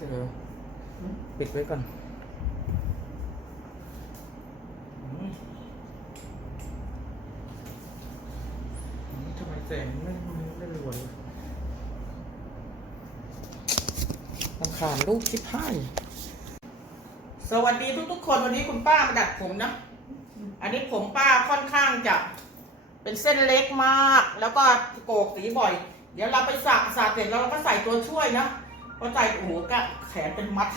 เจอปิดไว้ก่อนอืมทำไมแสงไม่ไม่ไม่รวนมันขานรูปชิบห้าย สวัสดีทุกๆคนวันนี้คุณป้ามาดัดผมนะ อันนี้ผมป้าค่อนข้างจะเป็นเส้นเล็กมาก แล้วก็โกกสีบ่อย เดี๋ยวเราไปสระสระเสร็จแล้วเราก็ใส่ตัวช่วยนะ พอใส่โอ้โหกะแขนเป็นมัด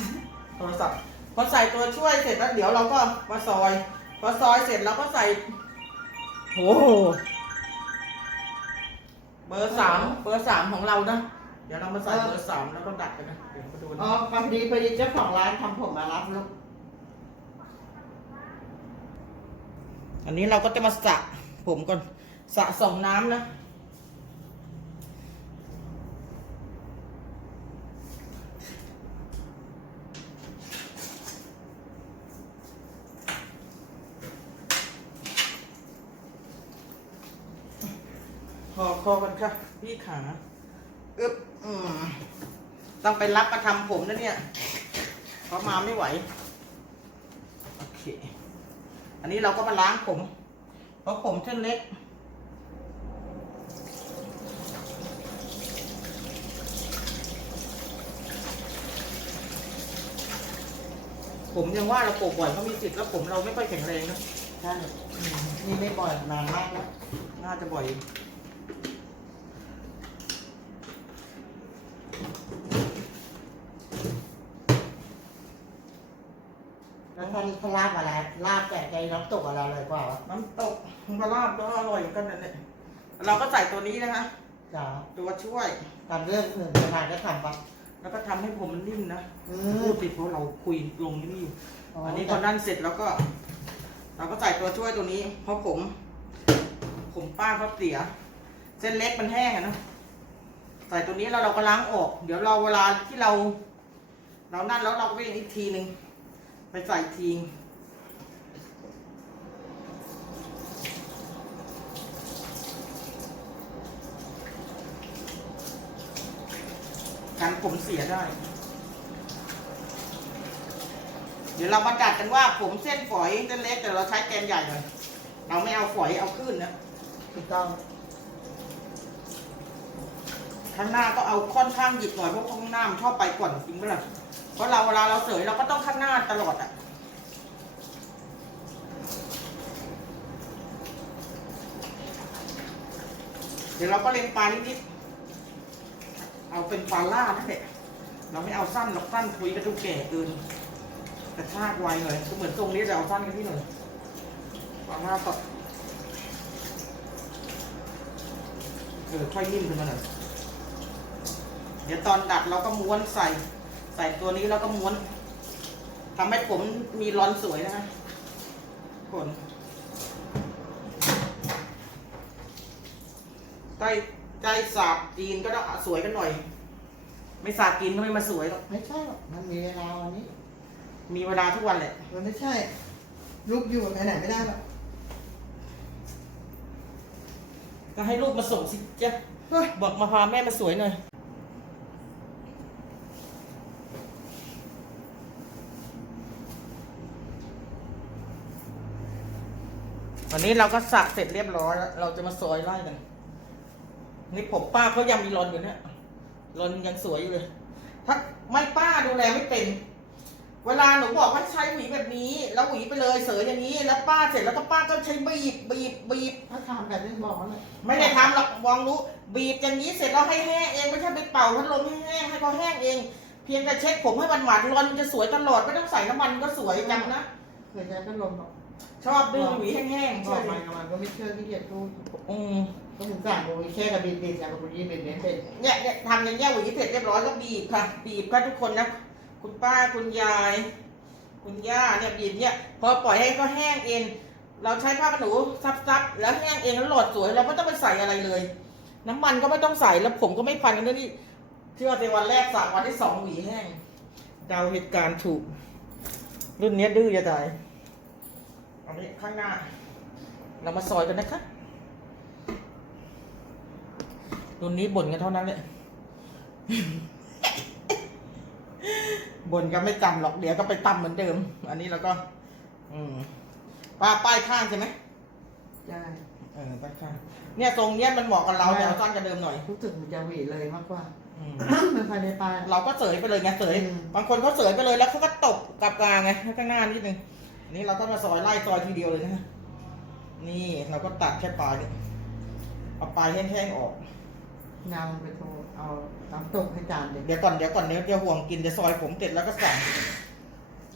โทรศัพท์พอใส่ตัวช่วยเสร็จแล้วเดี๋ยวเราก็มาซอย พอซอยเสร็จเราก็ใส่โอ้โหเบอร์สามเบอร์สามของเรานะเดี๋ยวเรามาใส่เบอร์สามแล้วก็ดัดกันนะเดี๋ยวมาดูนะอ๋อพอดีพอดีเจ้าของร้านทำผมมารับลูกอันนี้เราก็จะมาสระผมก่อนสระสองน้ำนะ พอคอกันค่ะ พี่ ขาอึบอืมต้องไปรับมาทำผมนะเนี่ยเพราะมาไม่ไหว โอเค อันนี้เราก็มาล้างผม เพราะผมเส้นเล็กผมยังว่าเราโกกบ่อยเพราะมีสิทธิ์แล้วผมเราไม่ค่อยแข็งแรงนะใช่นี่ไม่บ่อยนานมากแล้วน่าจะบ่อย แล้วท่านเขาลาบอะไรลาบแกะใจน้ำตกอะไรเลยกว่าวะน้ำตกปลาลาบก็อร่อยเหมือนกันนั่นแหละเราก็ใส่ตัวนี้นะคะ จ้าตัวช่วย ทำเรื่องอื่นจะทานก็ทำปะ แล้วก็ทำให้ผมมันนิ่มนะอืพูมดติดเพราะเราคุยลงนี่อยู่อ๋ออันนี้อัพอนั่นเสร็จแล้วก็ เราก็ใส่ตัวช่วยตัวนี้ เพราะผม ผมป้าเขาเสีย เส้นเล็กมันแห้งอะนะใส่ตัวนี้แล้วเราก็ล้างออก เดี๋ยวเราเวลาที่เรา เรานั่นแล้วเราก็ไปอีกทีหนึ่ง ไปใส่ทีงกันผมเสียได้ เดี๋ยวเรามาจัดกันว่าผมเส้นฝอยเส้นเล็กแต่เราใช้แกนใหญ่หน่อยเราไม่เอาฝอยเอาขึ้นนะถูกต้องข้างหน้าก็เอาค่อนข้างหยิบหน่อยเพราะข้างหน้ามันชอบไปก่อนจริงไหมล่ะ เพราะเราเวลาเราเสยเราก็ต้องข้างหน้าตลอดอะเดี๋ยวเราก็เล็งปลายนิดๆเอาเป็นปลาล่านั่นแหละเราไม่เอาสั้นหรอกสั้นคุยกับทุกแก่เกินกระชากไวเลยก็เหมือนตรงนี้แต่เอาสั้นกันที่หนึ่งปลาล่าก็เออค่อยนิ่มขึ้นมาหน่อยเดี๋ยวตอนดัดเราก็ม้วนใส่ ใส่ตัวนี้แล้วก็ม้วนทำให้ผมมีรอนสวยนะฮะคนใต้ใต้สาบจีนก็ต้องสวยกันหน่อย ไม่สาบจีนก็ไม่มาสวยหรอกไม่ใช่หรอกมันมีเวลาวันนี้ มีเวลาทุกวันแหละมันไม่ใช่ ลูกอยู่ไหนไหนไม่ได้หรอกก็ให้ลูกมาส่งสิจ๊ะเฮ้ยบอกมาพาแม่มาสวยหน่อย วันนี้เราก็สระเสร็จเรียบร้อยแล้วเราจะมาซอยไล่กัน นี่ผมป้าเขายังมีรอนอยู่เนี่ยรอนยังสวยอยู่เลย ถ้าไม่ป้าดูแลไม่เป็น เวลาหนูบอกว่าใช้หวีแบบนี้ แล้วหวีไปเลยเสยอย่างนี้ แล้วป้าเสร็จแล้วก็ป้าก็ใช้บีบบีบบีบถ้าทำแบบนี้บอกเขาเลยไม่ได้ทำหรอกมองรู้ บีบอย่างนี้เสร็จแล้วให้แห้งเองไม่ใช่ไปเป่าพัดลมให้แห้งให้เขาแห้งเอง เพียงแต่เช็ดผมให้มันหวานรอนมันจะสวยตลอดไม่ต้องใส่น้ำมันก็สวยจำนะเคยใช้พัดลมบอก ชอบดื้อหวีแห้งๆบใช่อกไหมมันมันก็ไม่เชื่อที่เกียจพูดอืมก็ถึงสั่งโอ้ยแค่กับบินบินกับคุณยี่บินไม่เป็นเนี่ยเนี่ยทำอย่างเงี้ยหวีเสร็จเรียบร้อยก็บีบค่ะ บีบค่ะทุกคนนะ คุณป้าคุณยาย คุณย่าเนี่ยบีบเนี่ยพอปล่อยให้ก็แห้งเองเราใช้ผ้าขนหนูซับๆแล้วแห้งเองแล้วหลอดสวยเราไม่ต้องไปใส่อะไรเลย น้ำมันก็ไม่ต้องใส่แล้วผมก็ไม่พันกันด้วยนี่เชื่อในวันแรกสามวันที่สองหวีแห้งเดาเหตุการณ์ถูก รุ่นเนี้ยดื้อจะตาย อันนี้ข้างหน้า เรามาซอยกันนะคะรุ่นนี้บ่นกันเท่านั้นแหละบนก็ไม่จำหรอกเดี๋ยวก็ไปตำเหมือนเดิม อันนี้เราก็ อืมป้าป้ายข้างใช่ไหมใช่เออป้ายข้าง เนี่ยทรงเนี้ยมันเหมาะกับเราใช่แต่เอาสั้นกับเดิมหน่อยรู้สึกมันจะหวีเลยมากกว่าอืมไม่ค่อยได้ปลายเราก็เสยไปเลยไงเสยอืมบางคนเขาเสยไปเลยแล้วเขาก็ตบกลับกลางไงข้างหน้านิดนึงอั นนี้เราก็มาซอยไล่ซอยทีเดียวเลยนะฮะนี่เราก็ตัดแค่ปลายเนี่ยเอาปลายแห้งๆออกนางไปโทรเอาน้ำตกให้จานเด็กเดี๋ยวก่อนเดี๋ยวก่อนเดี๋ยวจะห่วงกินเดี๋ยวซอยผมเสร็จแล้วก็สั่ง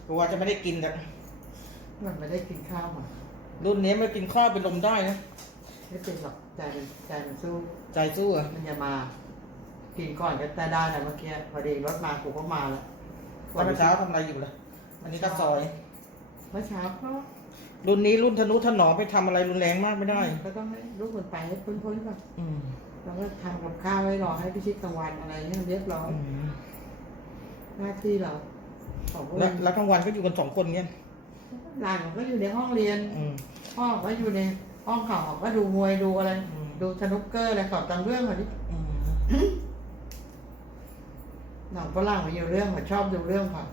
กลัวจะไม่ได้กินแต่มันไม่ได้กินข้าวอะรุ่นนี้ไม่กินข้าวเป็นลมได้นะไม่เป็นหรอกใจมันใจมันสู้ ใจสู้อะมันจะมา กินก่อนก็แต่ได้แต่เมื่อกี้พอดีรถมากูก็มาแล้วแล้วเมื่อเช้าทำอะไรอยู่ล่ะอันนี้ก็ซอยเมื่อเช้าก็รุ่นนี้รุ่นธนุถนอมไปทำอะไรรุนแรงมากไม่ได้ ก็ต้องให้ลูกคนไปให้พ้นๆก่อนอืมแล้วก็ทำกับข้าวไว้รอให้พิชิตกลางวันอะไรให้มันเรียบร้อยอืมหน้าที่เราของพวกแล้วแล้วกลางวันก็อยู่กันสองคนเงี้ยหลานก็อยู่ในห้องเรียน อืมพ่อก็อยู่ในห้องเขาก็ดูมวยดูอะไร อืมดูสนุกเกอร์อะไรเขาจำเรื่องมาดิอืมหนังฝรั่งมาอยู่เรื่องเขาชอบดูเรื่องค่ะ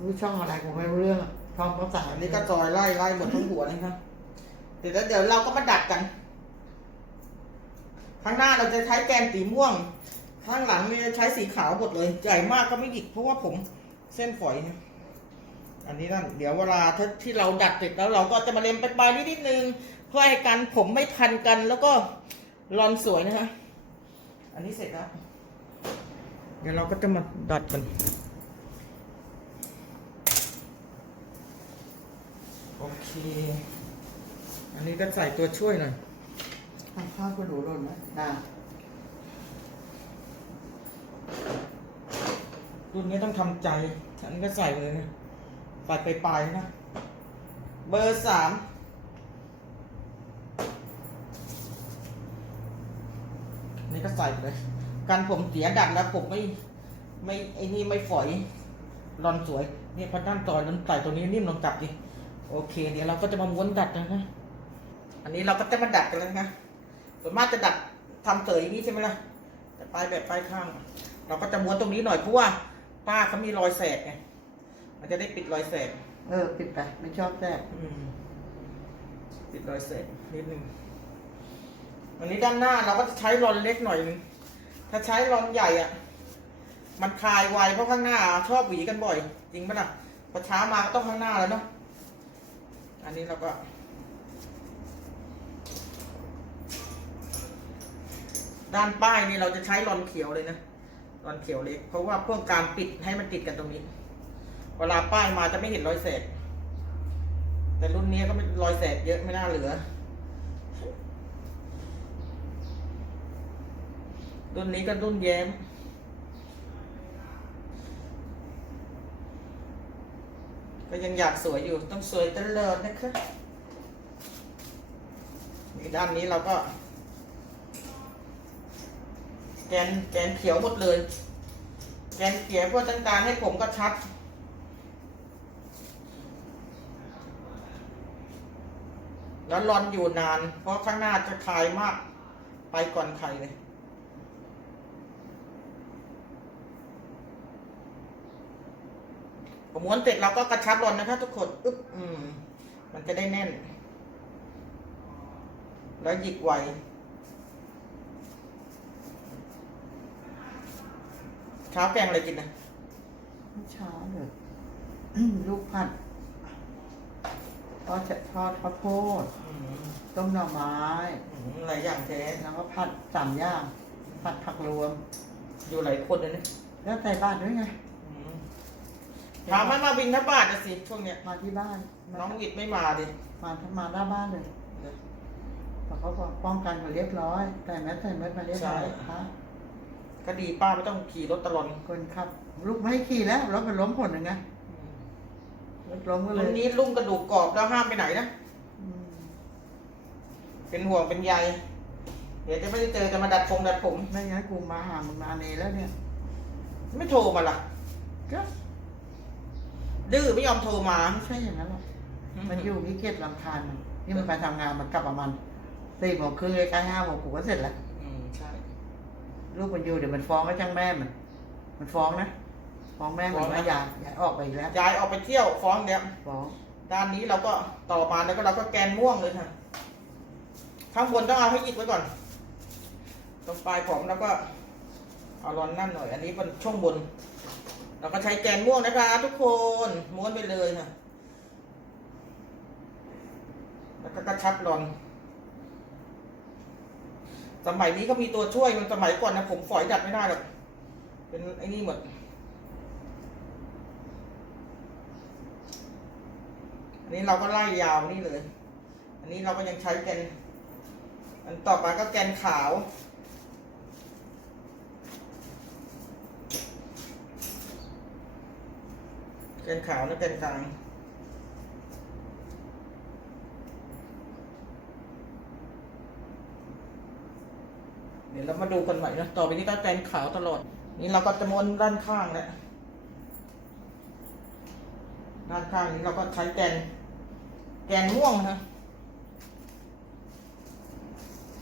รู้ช่องอะไรผมไม่รู้เรื่องอะ ช่องภาษาอันนี้ก็ซอยไล่ไล่หมดทั้งหัวเลยครับ เดี๋ยวแล้วเดี๋ยวเราก็มาดัดกัน ข้างหน้าเราจะใช้แกนสีม่วง ข้างหลังเนี่ยใช้สีขาวหมดเลย ใหญ่มากก็ไม่หยิกเพราะว่าผมเส้นฝอยนะอันนี้นั่นเดี๋ยวเวลาถ้าที่เราดัดเสร็จแล้วเราก็จะมาเล็มปลายนิดนิดนึงเพื่อให้กันผมไม่พันกันแล้วก็รอนสวยนะฮะอันนี้เสร็จแล้ว เดี๋ยวเราก็จะมาดัดมัน โอเค อันนี้ก็ใส่ตัวช่วยหน่อยทำข้าวก็ดูโดนไหมนะรุ่นนี้ต้องทำใจ อันนี้ก็ใส่เลยนะใส่ไปปลายๆนะ เบอร์สามอันนี่ก็ใส่ไปเลยการผมเสียดัดแล้วผมไม่ไม่ไอ้นี่ไม่ฝอยรอนสวย นี่พอด้านต่อยนั้นใส่ตัวนี้นิ่มลงจับดิ โอเค เดี๋ยวเราก็จะมาม้วนดัดนะนะอันนี้เราก็จะมาดัดกันแล้วนะส่วนมากจะดัดทำเสยอย่างนี้ใช่ไหมล่ะแต่ปลายแบบปลายข้าง เราก็จะม้วนตรงนี้หน่อยเพราะว่าป้าเขามีรอยแสกไงมันจะได้ปิดรอยแสกเออ ปิดไปไม่ชอบแทรกอืมปิดรอยแสกนิดนึงอันนี้ด้านหน้าเราก็จะใช้รอนเล็กหน่อยนึงถ้าใช้รอนใหญ่อะมันคลายไวเพราะข้างหน้าชอบหวีกันบ่อย จริงปะล่ะพอเช้ามาก็ต้องข้างหน้าแล้วเนาะ อันนี้เราก็ ด้านป้ายนี่เราจะใช้รอนเขียวเลยนะรอนเขียวเล็ก เพราะว่าเพื่อการปิดให้มันติดกันตรงนี้ เวลาป้ายมาจะไม่เห็นรอยแสกแต่รุ่นนี้ก็ไม่รอยแสกเยอะไม่น่าเหลือรุ่นนี้ก็รุ่นแย้ม ก็ยังอยากสวยอยู่ต้องสวยตลอดนะคะนี่ด้านนี้เราก็แกนแกนเขียวหมดเลย แกนเขียวเพื่อต้องการให้ผมกระชัดแล้วรอนอยู่นาน เพราะข้างหน้าจะคลายมาก ไปก่อนใครเลย มม้วนเสร็จเราก็กระชับรอนนะคะทุกคนอึ๊บอืม มันจะได้แน่น แล้วหยิกไวเช้าแกงอะไรกินนะไม่เช้าเลยลูกผัดทอดจะทอดข้าวโพดอืมต้มหน่อไม้อืมหลายอย่างแท้แล้วก็ผัดสามอย่าง ผัดผักรวม อยู่หลายคนเลยนะแล้วใส่บ้านด้วยไงอืม ถามให้มาบินทบาทนะสิช่วงเนี้ยมาที่บ้านมาน้องอิดไม่มาดิมาทำมาหน้าบ้านเลยแต่เขาบอกป้องกันมาเรียบร้อย แต่แม้แต่เมื่อมาเรียบร้อยฮะก็ดีป้าไม่ต้องขี่รถตลอดคนขับ ลูกไม่ให้ขี่แล้วรถมันล้มผลหนึ่งไงรถล้มก็เลรุ่ยนนี้ลุ่มกระดูกกรอบแล้วห้ามไปไหนนะอืมเป็นห่วงเป็นใยเดี๋ยวจะไม่ได้เจอกันมาดัดผมดัดผมไม่งั้นกูมาหามึงมาเนแล้วเนี่ย ไม่โทรมาล่ะก็ ดื้อไม่ยอมโทรมา ไม่ใช่อย่างนั้นหรอกมันอยู่ที่เกียรติลำคาญมันนี่มันไปทำงานมันกลับประมาณสี่โมงครึ่งเลยใกล้ห้าโมงกูก็เสร็จแล้วอืมใช่ลูกมันอยู่เดี๋ยวมันฟ้องก็จ้างแม่มัน มันฟ้องนะ ฟ้องแม่เหมือนว่าอยากอยากออกไปอีกแล้วยายออกไปเที่ยวฟ้องเนี่ยฟ้องด้านนี้เราก็ต่อมาแล้วก็เราก็แกนม่วงเลยค่ะ ข้างบนต้องเอาให้หยิกไว้ก่อน ตรงปลายผมแล้วก็เอาร้อนนั่นหน่อย อันนี้เป็นช่วงบน เราก็ใช้แกนม่วงนะคะ ทุกคนม้วนไปเลยค่ะ แล้วก็กระชับรอนสมัยนี้ก็มีตัวช่วยมันสมัยก่อนนะผมฝอยดัดไม่ได้หรอกเป็นไอ้นี่หมดอันนี้เราก็ไล่ยาวนี่เลย อันนี้เราก็ยังใช้แกนอันต่อมาก็แกนขาว แก นขาวนะแกนกลางเดี๋ยวเรามาดูกันใหม่นะ ต่อไปนี้ต้องแกนขาวตลอด นี่เราก็จะม้วนด้านข้างแล้วด้านข้างนี้เราก็ใช้แกน แกนม่วงนะ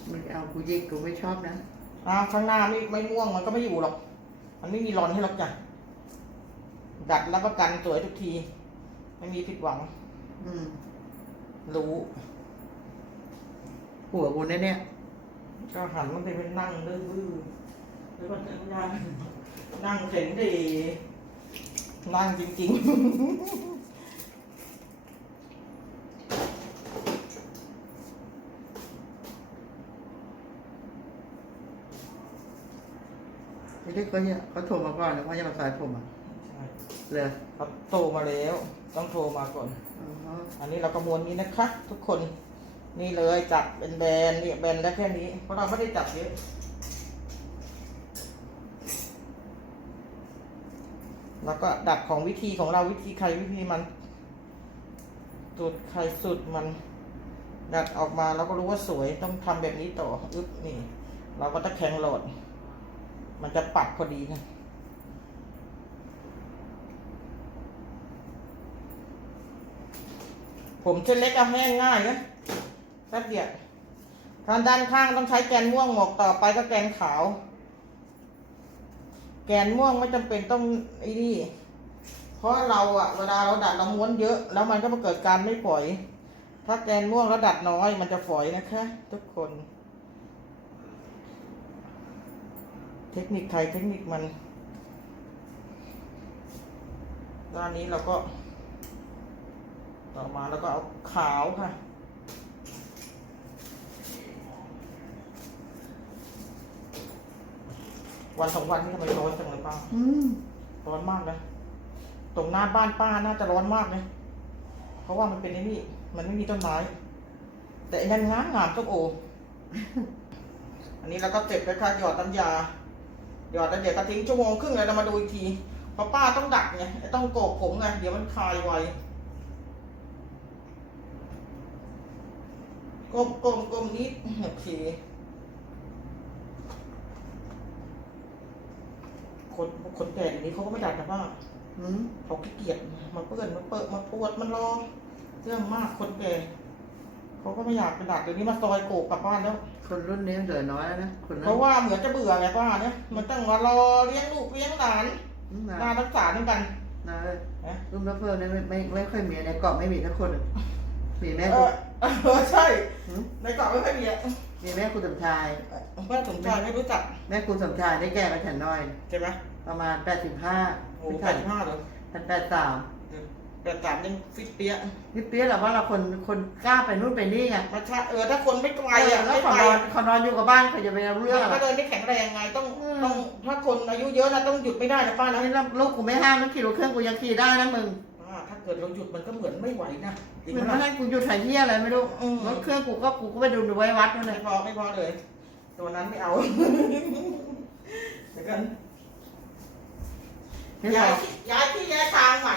ไม่เอากูยิกกูไม่ชอบนะอ้าวข้างหน้าไม่ไม่ม่วงมันก็ไม่อยู่หรอก มันไม่มีรอนให้หรอกจ้ะ ดัดแล้วก็กันสวยทุกที ไม่มีผิดหวัง อืมรู้หัวกูเนี่ยเนี่ยก็หันมันไปเป็นนั่งดื้อๆหรือว่านั่งนั่งเข็นดีนั่งจริงไม่ได้เขาเนี่ยเขาโทรมาก่อนแล้วว่าจะมาสายผมอะๆใช่ เลยเขาโทรมาแล้ว ต้องโทรมาก่อนอ๋ออันนี้เรากระมวลนี้นะคะ ทุกคน นี่เลยจับเป็นแบนเนี่ยแบนได้แค่นี้ เพราะเราไม่ได้จับเยอะแล้วก็ดัดของวิธีของเราวิธีใครวิธีมันสุดใครสุดมัน ดัดออกมาเราก็รู้ว่าสวยต้องทำแบบนี้ต่ออึ๊บนี่ เราก็ตะแคงโหลด มันจะปัดพอดีนะ ผมเส้นเล็กเอาแห้งง่ายนะแป๊บเดียวทางด้านข้างต้องใช้แกนม่วงหมกต่อไปก็แกนขาว แกนม่วงไม่จำเป็นต้องไอ้นี่ เพราะเราอะเวลาเราดัดเราม้วนเยอะ แล้วมันก็มาเกิดการไม่ฝอย ถ้าแกนม่วงแล้วดัดน้อย มันจะฝอยนะคะ ทุกคน เทคนิคใครเทคนิคมันด้านนี้เราก็ ต่อมาแล้วก็เอาขาวค่ะ วันสองวันนี้ทำไมร้อนจังเลยป้าอืมร้อนมากเลยตรงหน้าบ้านป้าน่าจะร้อนมากเลยเพราะว่ามันเป็นไอ้นี่ มันไม่มีต้นไม้แต่อันนั้นงามงามต้นโอ อันนี้เราก็เสร็จแล้วค่ะหยอดน้ำยา หยอดแล้วเดี๋ยวก็ทิ้งชั่วโมงครึ่งเลยเรามาดูอีกทีเพราะป้าต้องดักไงต้องโกกผมไงเดี๋ยวมันคลายไว กลมกลมกลมนิดโอเคคนคนแก่อย่างนี้เขาก็ไม่ดัดนะป้าอืมเขาขี้เกียจมาเปื้อนมาเปิดมาปวดมันรอเรื่องมากคนแก่เขาก็ไม่อยากไปดัดเดี๋ยวนี้มาซอยโกกกลับบ้านแล้ว คนรุ่นนี้เหลือน้อยแล้วนะคนเพนั้นราะว่าเหมือนจะเบื่อไงป้าเนี่ยมันต้องมารอเลี้ยงลูกเลี้ยงหลานอืมนะน่ารักษาด้วยกันนะนะรุ่นพระเพิ่มเนี่ยไม่ไม่ไม่ค่อยมีในเกาะไม่มีทั้งคนอะมีแม่ เอกูอเออใช่ หืมในเกาะไม่ค่อยมีอะมีแม่กูสมชายแม่สมชายไม่รู้จักแม่กูสมชายได้แก่มาฉันน้อย ใช่ไหมประมาณแปดสิบห้าโอ้แปดสิบห้าเหรอพันแปดสามแปดสามยังฟิตเปี้ยนี่เปี้ยหรอว่าเราคนคนกล้าไปนู่นไปนี่ไงมาชาเออถ้าคนไม่ไกลเอออะแล้วไม่ขอไปนอนขอนอนอยู่กับบ้านเขาจะไปเอาเรื่องมันอะก็ไรเดินไม่แข็งแรงไงต้องอืม ต้องถ้าคนอายุเยอะนะต้องหยุดไม่ได้นะป้านะ นี่แล้วลูกกูไม่ห้ามต้องขี่รถเครื่องกูยังขี่ได้นะมึงอ่า ถ้าเกิดเราหยุดมันก็เหมือนไม่ไหวนะจริงมันไหมไม่ล่ะ ให้กูหยุดถ่ายเที่ยอะไรไม่รู้อืม รถเครื่องกูก็กูก็ไปดูดูไว้วัดนู่นเลไม่ยพอไม่พอเลย ตัวนั้นไม่เอาเดี๋ยวกันนี่พย้าอยที่ย้ายที่ย้ายทางใหม่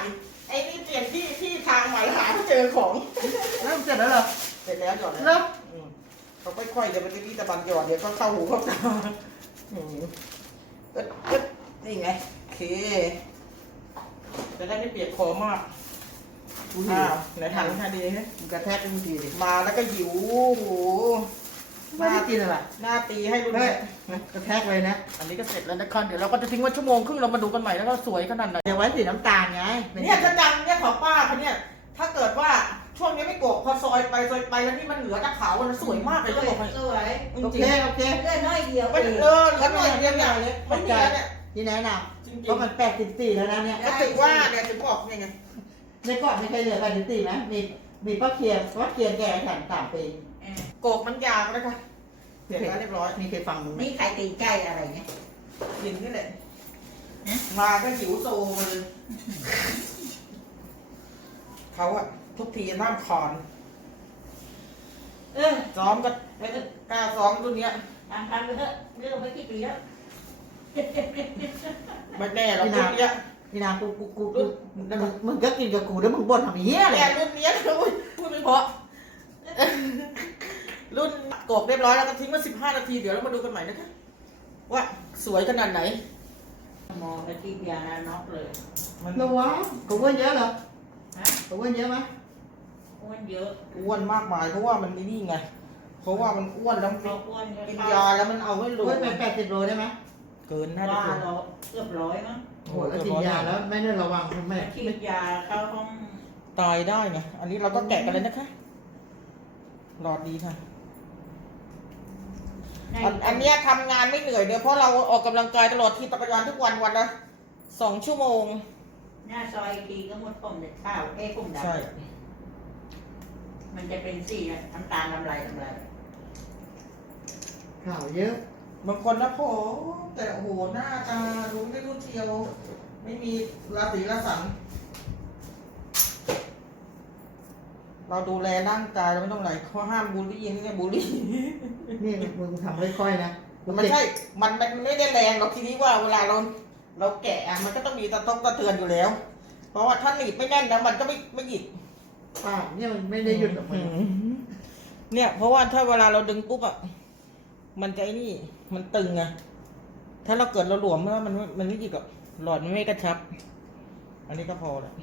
ไอ้นี่เปลี่ยนที่ที่ทางใหม่หาไม่เจอของ เริ่มเสร็จแล้วเหรอ เสร็จแล้วหยอดแล้แล้ววอืมเขาค่อยๆเดี๋ยวมันจะมีตะบันหยอดเดี๋ยวก็เข้าหูเข้าตาอืมก็ก็นี่ไงโอเค จะได้ไม่เปียกคอมากกูหิอ้าววไหนหันค่ะดีฮะมึงกระแทกทันทีดิมาแล้วก็หิวโอ้โหไม่ได้กินอะไรหน้าตีให้รุ่นเฮ้ยเนี้ยกระแทกเลยนะ อันนี้ก็เสร็จแล้วนะคะเดี๋ยวเราก็จะทิ้งไว้ชั่วโมงครึ่งเรามาดูกันใหม่แล้วก็สวยขนาดไหนเดี๋ยวไว้สีน้ำตาลไงป็เนี่ยจะดังเนี่ยของป้าเขาเนี่ยถ้าเกิดว่าช่วงนี้ไม่โกกพอซอยไปซอยไปแล้วนี่มันเหลือตะขาวมันสวยมากเลยจะบอกให้สวยจโอริเคงโอเคเลื่อนน้อยเดียวๆมันเองเออเหลือหน่อยเดียวเนี่ยไม่มีแล้วเนี่ยที่แนะนจริำง เพราะมันแปดสิบสี่แล้วนะเนี่ยๆก็ถึงว่าเนี่ยถึงบอกเนี่ยไงในก่อนไม่เคยเหลือแปดสิบสี่ไหมมีมีป้าเคียงป้าเคียงแก่แข่งสามปีเออโกกมันยาวแล้วค่ะเสร็จแล้วเรียบร้อยมีเคยฟังมึงไหมนี่ใครตีใกล้อะไรเนี่ยกินนี่แหละมาก็หิวโซมาเลยเขาอะทุกทีน้ำคอนเออซ้อมก็ไม่ได้กล้าซ้อมรุ่นเนี้ยทำทำไปเถอะเรื่องไม่กี่ปีแล้ว ไม่แน่หรอกรุ่นเนี้ยพี่นากูกูกูกูมึงมึงก็กินกับกูแล้วมึงบ่นทำเหี้ยอะไรเนี่ยรุ่นเนี้ยอุ้ยพูดไม่เพราะรุ่นโกกเรียบร้อยแล้วก็ทิ้งมาสิบห้านาทีเดี๋ยวเรามาดูกันใหม่นะคะว่าสวยขนาดไหน มองไปที่ยานาน็อกเลยมันระวังกูอ้วนเยอะเหรอฮะกูอ้วนเยอะไหมอ้วนเยอะอ้วนมากมายเพราะว่ามันนี่ไงเพราะว่ามันอ้วนแล้วมันเราอ้วนกินยาแล้วมันเอาไม่ลงอ้วนไปแปดสิบโลได้ไหมเกินน่าจะว่าเกินเราเกือบร้อยมั้งโอ้โหแล้วกินยาแล้วไม่ได้ระวังคุณแม่ฉีดยาเข้าห้องตายได้ไงอันนี้เราก็แกะกันเลยนะคะ หลอดดีค่ะอันอันเนี้ยทำงานไม่เหนื่อยเดี๋ยวเพราะเราออกกำลังกายตลอดที่จักรยานทุกวันวันละสองชั่วโมง หน้าซอยอีกทีก็หมดผมเด็ดข้าวเอ้ผมดใช่ำมันจะเป็นสีน้ำตาลลำไรลำไรข่าวเยอะ บางคนนะโผแต่โอ้โหหน้าตาดูไม่รู้เทียว ไม่มีราศีราสันเราดูแลร่างกายเราไม่ต้องไหนข้อห้ามบูลลี่นี่ไงบูลลี่นี่มึงทำค่อยๆนะมันใช่ มันมันไม่ได้แรงหรอกทีนี้ว่าเวลาเรา เราแกะอะมันก็ต้องมีตะทกตะเตือนอยู่แล้ว เพราะว่าถ้าหนีบไม่แน่นแล้วมันก็ไม่ไม่หยิบปากเนี่ยมันไม่ได้หยุดหรอกมันเนี่ย เพราะว่าถ้าเวลาเราดึงปุ๊บอะมันจะไอ้นี่ มันตึงไงถ้าเราเกิดเราหลวมแล้วมันมันไม่หยิบหรอกหลอดมันไม่กระชับ อันนี้ก็พอแล้ว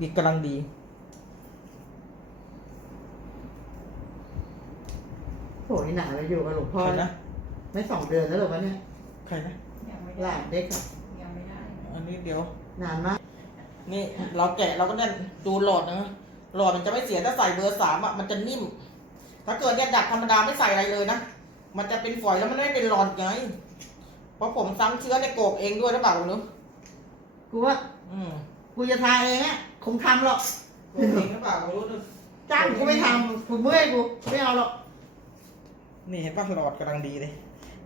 บิดกำลังดีโหนี่หนาไปอยู่กับหลวงพ่อใครนะนะ ไม่สองเดือนแล้วเหรอวะเนี่ยใครนะ ยังไม่หได้ลานเด็กอะยังไม่ได้ อันนี้เดี๋ยว นานมาก นี่เราแกะเราก็นั่นดูหลอดนะ หลอดมันจะไม่เสียถ้าใส่เบอร์สามอะมันจะนิ่ม ถ้าเกิดเนี่ยดัดธรรมดาไม่ใส่อะไรเลยนะ มันจะเป็นฝอยแล้วมันไม่เป็นหลอดไง เพราะผมซ้ำเชื้อในโกกเองด้วยหรือเปล่านุ๊กกูว่าอืมกูจะทายเองอะคงทำหรอก โกกเองหรือเปล่าไม่รู้นึกจ้างกูไม่ทำกูเมื่อยกูไม่เอาหรอกนี่เห็นป่ะหลอดกำลังดีเลย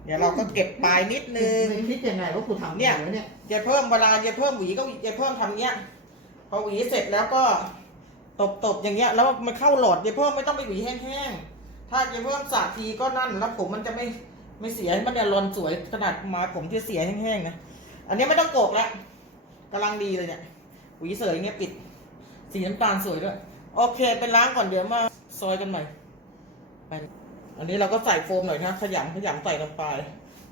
เดี๋ยวเราก็เก็บปลายนิดนึงไม่คิดยังไงว่ากูทำเนี่ยวะเนี่ย จะเพิ่มเวลาจะเพิ่มหวีก็จะเพิ่มทำเนี้ย พอหวีเสร็จแล้วก็ ตบตบๆอย่างเงี้ยแล้วมันเข้าหลอดจะเพิ่มไม่ต้องไปหวีแห้งๆ ถ้าจะเพิ่มสระทีก็นั่นแล้วผมมันจะไม่ไม่เสียมันจะรอนสวยขนาดมาผมที่เสียแห้งๆนะอันนี้ไม่ต้องโกกแล้วกำลังดีเลยเนี่ยหวีเสยอย่างเงี้ยปิด สีน้ำตาลสวยด้วย โอเคเป็นล้างก่อนเดี๋ยวมาซอยกันใหม่ไปอันนี้เราก็ใส่โฟมหน่อยนะขยำขยำใส่ลงไป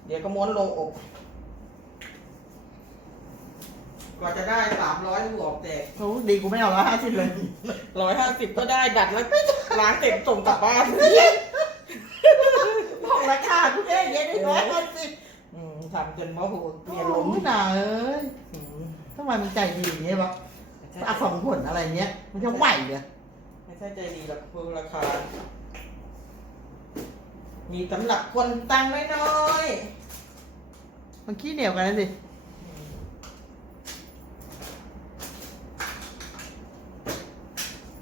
เดี๋ยวก็ม้วนลงอบ กว่าจะได้สามร้อยหัวแตกโอ้ดีกูไม่เอาร้อยห้าสิบเลยร้อยห้าสิบก็ได้ดัดแล้วไม่ล้างเต็มส่งกลับบ้านบอกราคากูเองเย็นได้ร้อยห้าสิบอืมทำจนโมโหเมียโอ้ล้มหนาเอ้ยอืมทำไมมึงใจดีอย่างเงี้ยวะอาสองผลอะไรเงี้ย มันจะไหวเหรอไม่ใช่ใจดีหรอกเพื่อราคา มีสำหรับคนตังค์น้อยมันขี้เหนียวกันนะสิ ๆ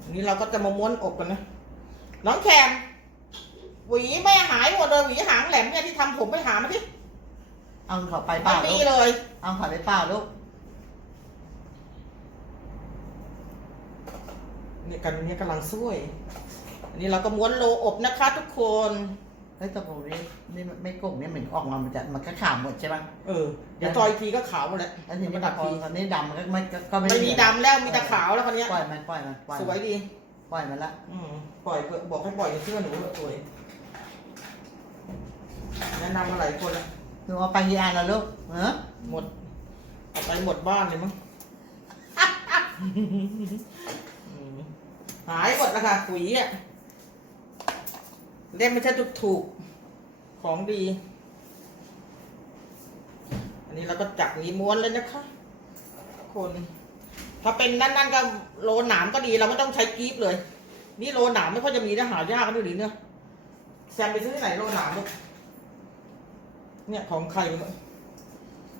อั นนี้เราก็จะมาม้วนอบกันนะ น้องแคมหวีไม่หายหมดเลยหวีหางแหลมเนี่ยที่ทำผมไปหามาที่เอาเขาไปเปมัล่านมีลูกเลยเอาเขาไปเปล่าลูกเนี่ยกันเนี่ยกำลังช่วย อันนี้เราก็ม้วนโลอบนะคะทุกคนเฮ้ยแต่ผมนี่นี่ไม่โกงเนี่ยเหมือนออกมามันจะมันก็ขาวหมดใช่ไหมเออ เดี๋ยวซอยอีกทีก็ขาวหมดแล้วอันนี้เดี๋ยวมัมานดัดพอทีตอนนี้ดำมันก็ไม่ก็ไม่ไม่มีดำแล้วมีแต่ขาวแล้วคนนี้ยปล่อยมันปล่อยมันปล่อยสวยดีปล่อยมันละอืมปล่อยเถอะบอกให้ปล่อยอย่าเชื่อหนูเถอะสวยแนะนำมาหลายคนแล้วหนูเอาไปกี่อันแล้วลูกเออหมดเอาไปหมดบ้านเลยมั้งอืมหายหมดแล้วค่ะปุ๋ยอะ เล่มไม่ใช่ถูกถูกๆของดี อันนี้เราก็จับนี้ม้วนเลยนะคะคน ถ้าเป็นนั่นๆก็โลหนามก็ดีเราไม่ต้องใช้กรีฟเลย นี่โลหนามไม่ค่อยจะมีนะหายากกันดูดิเนี่ยแซมไปซื้อที่ไหนโลหนามลูกเนี่ยของใครวะเนี่ย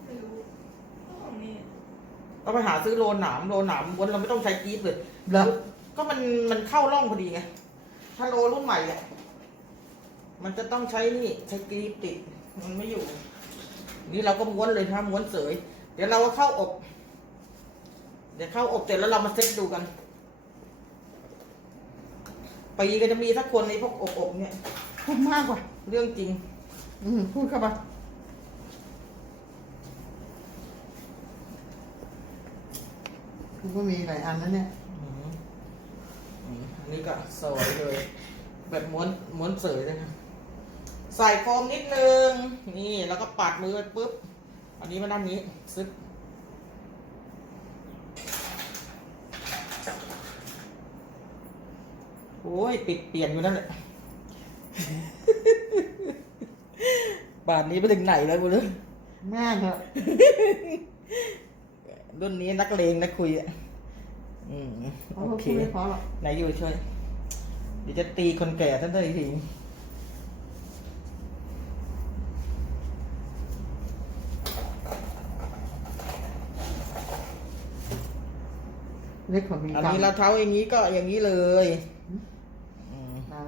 ไม่รู้ของนี่ก็ไปหาซื้อโลหนามโลหนามม้วนเราไม่ต้องใช้กรีฟเลยแล้วก็มันมันเข้าร่องพอดีไงถ้าโลรุ่นใหม่เนี่ย มันจะต้องใช้นี่ใช้กรีฟติด มันไม่อยู่ นี่เราก็ม้วนเลยนะม้วนเสย เดี๋ยวเราก็เข้าอบ เดี๋ยวเข้าอบเสร็จแล้วเรามาเซ็ตดูกันปีก็จะมีสักคนในพวกอบอบๆเนี่ยพูดมากกว่า เรื่องจริง อืมพูดเข้าไปกูก็มีหลายอันแล้วเนี่ยอืมอืมอันนี้ก็สวยเลย แบบม้วนม้วนเสยเลยนะ ใส่โฟมนิดนึง นี่แล้วก็ปัดมือไปปุ๊บ อันนี้มาด้านนี้ซึกโอ้ยปิดเปลี่ยนอยู่นั่นแหละป่านนี้ไปถึงไหนแล้วบุญเลยแม่เถอะรุ่นนี้นักเลงนักคุยอะ อืมเขาโอก็เคพูดไม่เพอหรอกไหนอยู่ช่วย เดี๋ยวจะตีคนแก่ท่านได้ที เล็กกว่ามีอันกรรมนี้เราเท้าอย่างนี้ก็อย่างนี้เลยอืมได้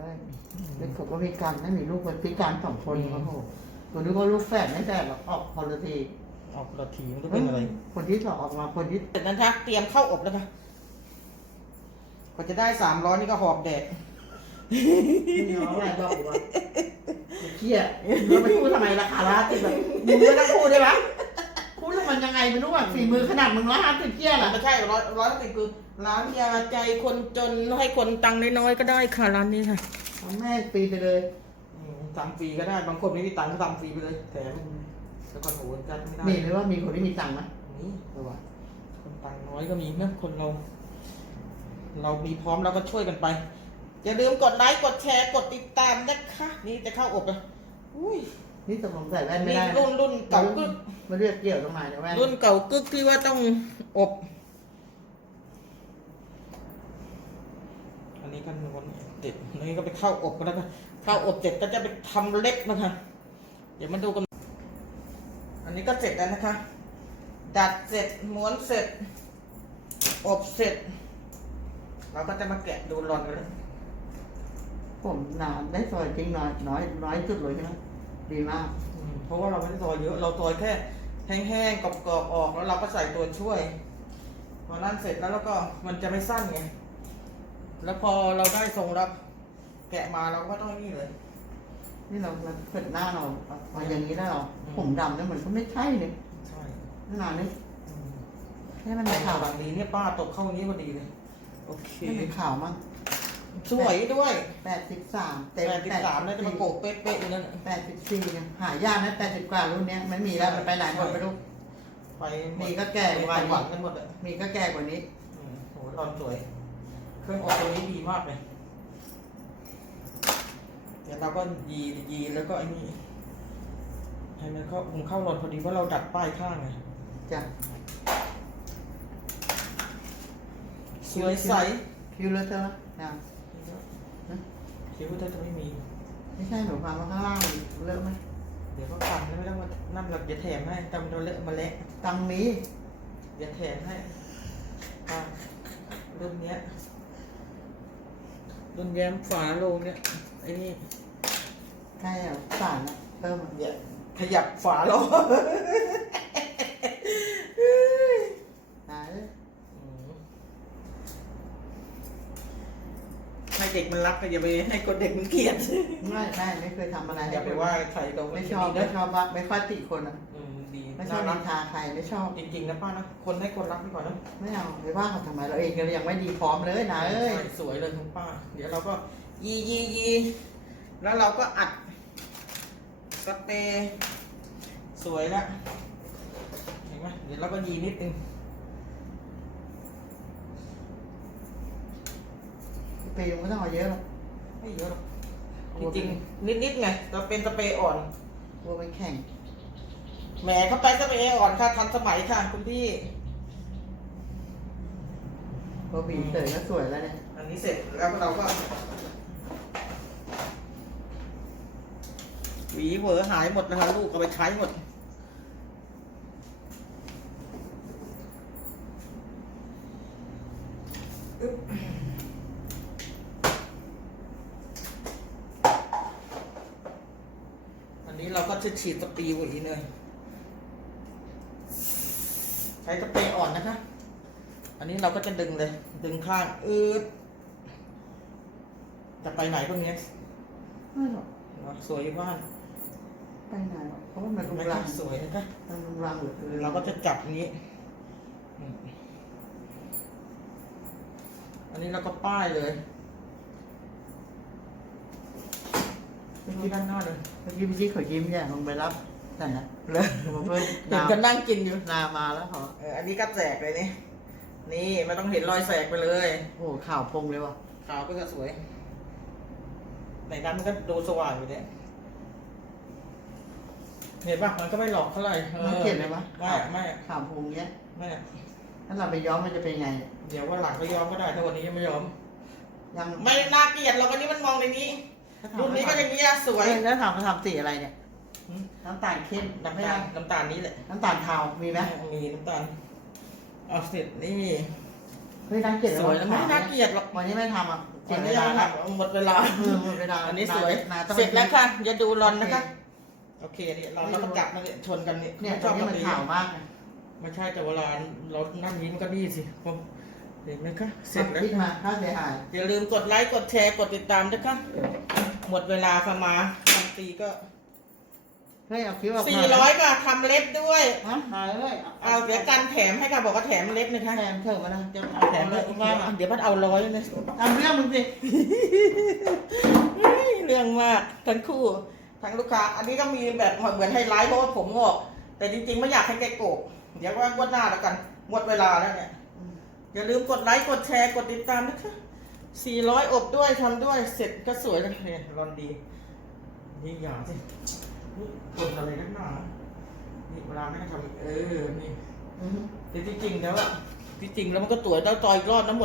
เล็กกว่าพิการไม่มีลูกเป็นพิการสองคนอืม โอ้โหตัวนี้ก็ลูกแฝดไม่แฝดหรอกออกพอลทีออกละทีมันก็เป็นอะไรคนที่สองออกมาคนที่เสร็จนั้นทักเตรียมเข้าอบแล้วค่ะกว่าจะได้สามร้อยนี่ก็หอบแดด ไม่เอาอะไรบอกว่าเครียดเราไปพูดทำไมราคาละติดแบบมึงไม่ต้องพูดได้ไห มพูดแล้วมันยังไงไม่รู้อะฝีมือขนาดมึงละห้าสิบเครียดอะไม่ใช่ร้อยร้อยสิบคือร้านยาใจคนจนให้คนตังค์น้อยๆก็ได้ค่ะร้านนี้ค่ะทำแม่ปีไปเลยอืมทำฟรีก็ได้บางคนไม่มีตังค์ก็ทำฟรีไปเลยแถมแล้วก็โหจัดไม่ได้มีหรือว่ามีคนที่มีตังค์ไหมนี่หรือว่าคนตังค์น้อยก็มีนะคนเรา เรามีพร้อมเราก็ช่วยกันไปอย่าลืมกดไลค์กดแชร์กดติดตามนะคะนี่จะเข้าอบอะ อุ้ยนี่ตกลงใส่แว่นไม่นี่ได้รุ่นรุ่นเก่ากึกมาเรียกเกี่ยวตรงไหนเนี่ยแว่นรุ่นเก่ากึกที่ว่าต้องอบ อันนี้ก็นวลติดอันนี้ก็ไปเข้าอบกันแล้วกันเข้าอบเสร็จก็จะไปทำเล็บนะคะ เดี๋ยวมาดูกัน อันนี้ก็เสร็จแล้วนะคะ ดัดเสร็จม้วนเสร็จ อบเสร็จ เราก็จะมาแกะดูรอนกันเลยผมนานได้ซอยจริงน้อยน้อยน้อยสุดเลยใช่ไหม ดีมากอืมเพราะว่าเราไม่ได้ซอยเยอะเราซอยแค่แห้งๆกรอบๆออกแล้วเราก็ใส่ตัวช่วยพอนั่นเสร็จแล้วแล้วก็มันจะไม่สั้นไงแล้วพอเราได้ทรงแล้วแกะมาเราก็ต้องนี่เลยนี่เราเราเปิดหน้าเราเอาอย่างนี้ได้หรออืมผมดำเนี่ยเหมือนก็ไม่ใช่เนี่ยใช่ขนาดนี้อืมให้มันแต่เป็นข่าขาววหลังนี้เนี่ยป้าตกเข้านี้พอดีเลยโอเคให้เป็นขาวมั้ง สวยด้วยแปดสิบสามเต็มแปดสิบสามแล้วจะมาโกกเป๊ะๆอยู่นั่นน่ะแปดสิบสี่เนี่ยหายากนะแปดสิบกว่ารุ่นเนี้ยไม่มีแล้วมันไปไหนหมดไม่รู้ ไปหมีก็แก่กไปว่าหวันี้งกันหมดอะมีก็แก่กว่านี้อืมโหรอนสวย เครื่องออกตัวนี้ดีมากเลยเดี๋ยวเราก็ยียีแล้วก็ไอ้นี่ให้มันเข้าผมเข้ารอนพอดีว่าเราดัดป้ายข้างไงจ้ะสวยใส คิวเลอะเทอะนะ คิ้วถ้าจะไม่มี ไม่ใช่หนูฟังว่าข้างล่างเลอะไหมเดี๋ยวก็ฟันแล้วไม่ต้องมานั่นเราจะแถมให้จำเราเลอะมาเละตังค์มีเดี๋ยวแถมให้อ่ารุ่นเนี้ยรุ่นแย้มฝาโลงเนี่ยไอ้นี่ใช่อะสารอะเพิ่มอะเดี๋ยวขยับฝาโลง ตายเลย อืมให้ เด็กมันรักก็อย่าไปให้คนเด็กมันเกลียดไม่ไม่ไม่เคยทำอะไรอย่าไปว่าใครตรงไม่ชอบไม่ชอบว่าไม่ค่อยติคนอะอืมดีไม่ชอบน่านิรักนทาใครไม่ชอบจริงๆนะป้านะคนให้คนรักดีกว่านะไม่เอาไปว่าเขาทำไมเราเองก็ยังไม่ดีพร้อมเลยนะเอ้ยใช่สวยเลยคุณป้า เดี๋ยวเราก็ยียียีแล้วเราก็อัดสเปรย์สวยแล้วเห็นไหมเดี๋ยวเราก็ยีนิดนึง ปรย์ไม่ต้องเอาเยอะหรอกไม่เยอะหรอกจริงๆนิดๆไงเราเป็นสเปรย์อ่อนกลัวไปแข่งแหมเข้าไปสเปรย์อ่อนค่ะทันสมัยค่ะคุณพี่พอบีบเสร็จก็สวยแล้วเนี่ยอันนี้เสร็จแล้วเราก็หวีเหวอหายหมดนะคะลูกเอาไปใช้หมด อันนี้เราก็จะ ฉีดสปรีหวีเลยใช้สเปรย์อ่อนนะคะ อันนี้เราก็จะดึงเลย ดึงข้างอืดจะไปไหนพวกเนี้ยไม่หรอกสวยอยู่บ้านไปไหนหรอกเพราะว่ามันรุงไม่รัค่องยสวยนะคะมันรุงรังเหลือเกินเราก็จะจับอย่างนี้อืมอันนี้เราก็ป้ายเลย ไปที่ด้านหน้าเลยเมื่อกี้พี่จิ๊กเขายิ้มเนี่ยลงไปรับนั่นนะเลยลงมาเพิ่มเห็นน้กันนั่งกินอยู่ำนามาแล้วเขาเอออันนี้ก็แจกเลยนี่ นี่ไม่ต้องเห็นรอยแสกไปเลยโอ้โหข่าวพงเลยว่ะขาวก็จะสวยในนั้นมันก็ดูสว่างอยู่เนี่ยเห็นปะมันก็ไม่หลอกเท่าไหร่ออมันเกลียดไหมวะไม่อะไม่อะข่าวพงเนี้ยไม่อะถ้าเราไปย้อมมันจะเป็นไง เดี๋ยววันหลังก็ยอมก็ได้ถ้าวันนี้ยังไม่ยอมยังไม่น่าเกลียดหรอกอันนี้มันมองในนี้ รุ่นนี้ก็อย่างนี้อะสวยเอ้แล้วถามเขาทำสีอะไรเนี่ยหืมน้ำตาลเข้มน้ำไม่ตาลได้น้ำตาลนี้แหละน้ำตาลเทามีไหมมีน้ำตาลเอาเสร็จนี่เฮ้ยน่าเกลียดสวยแล้วไม่น่าเกลียดหรอกวันนี้ไม่ทำอะเสียวันเวนี้ลายังละหมดเวลาเออหมดเวลาอันนี้สวยนาต้องเสร็จแล้วค่ะอย่าดูรอนนะคะโอเคโอเคเนี่ยเราเราก็จับมันเนี่ยชนกันเนี่ยเนี่ยชตรองบนี้แบบมันนี้ขาวมากนะไม่ใช่แต่เวลาเรานั่งนี้มันก็นี่สิผมเห็นไหมคะเสร็จแล้วพลิกมาค่าเสียหายอย่าลืมกดไลค์กดแชร์กดติดตามนะคะ หมดเวลาค่ะมาทำตีก็เฮ้ยเอาคิ้วออกมาสี่ร้อยค่ะทำเล็บด้วย ฮะหายเลยเอาเดี๋ยวกันแถมให้ค่ะบอกว่าแถมเล็บนะคะแถมเถอะมานะจะแถมเลเลยยว่ามาเดี๋ยวมันเอาร้อยเลยทำเรื่องมึงสิเฮ้ยเรื่องมากทั้งคู่ทั้งลูกค้า อันนี้ก็มีแบบเหมือนไฮไลท์เพราะว่าผมงอก แต่จริงๆไม่อยากให้แกโกกเดี๋ยวว่างวดหน้าแล้วกันหมดเวลาแล้วเนี่ยอย่าลืมกดไลค์กดแชร์กดติดตามนะคะ 400อบด้วยทำด้วยเสร็จก็สวยเลยเนี่ยรอนดีนี่อย่างสินี่กดอะไรนักหนานี่เวลาไม่ได้ทำเออนี่อืมแต่ที่จริงแล้วอะที่จริงแล้วมันก็ตรวจแล้วต่อยอีกรอบนะหมด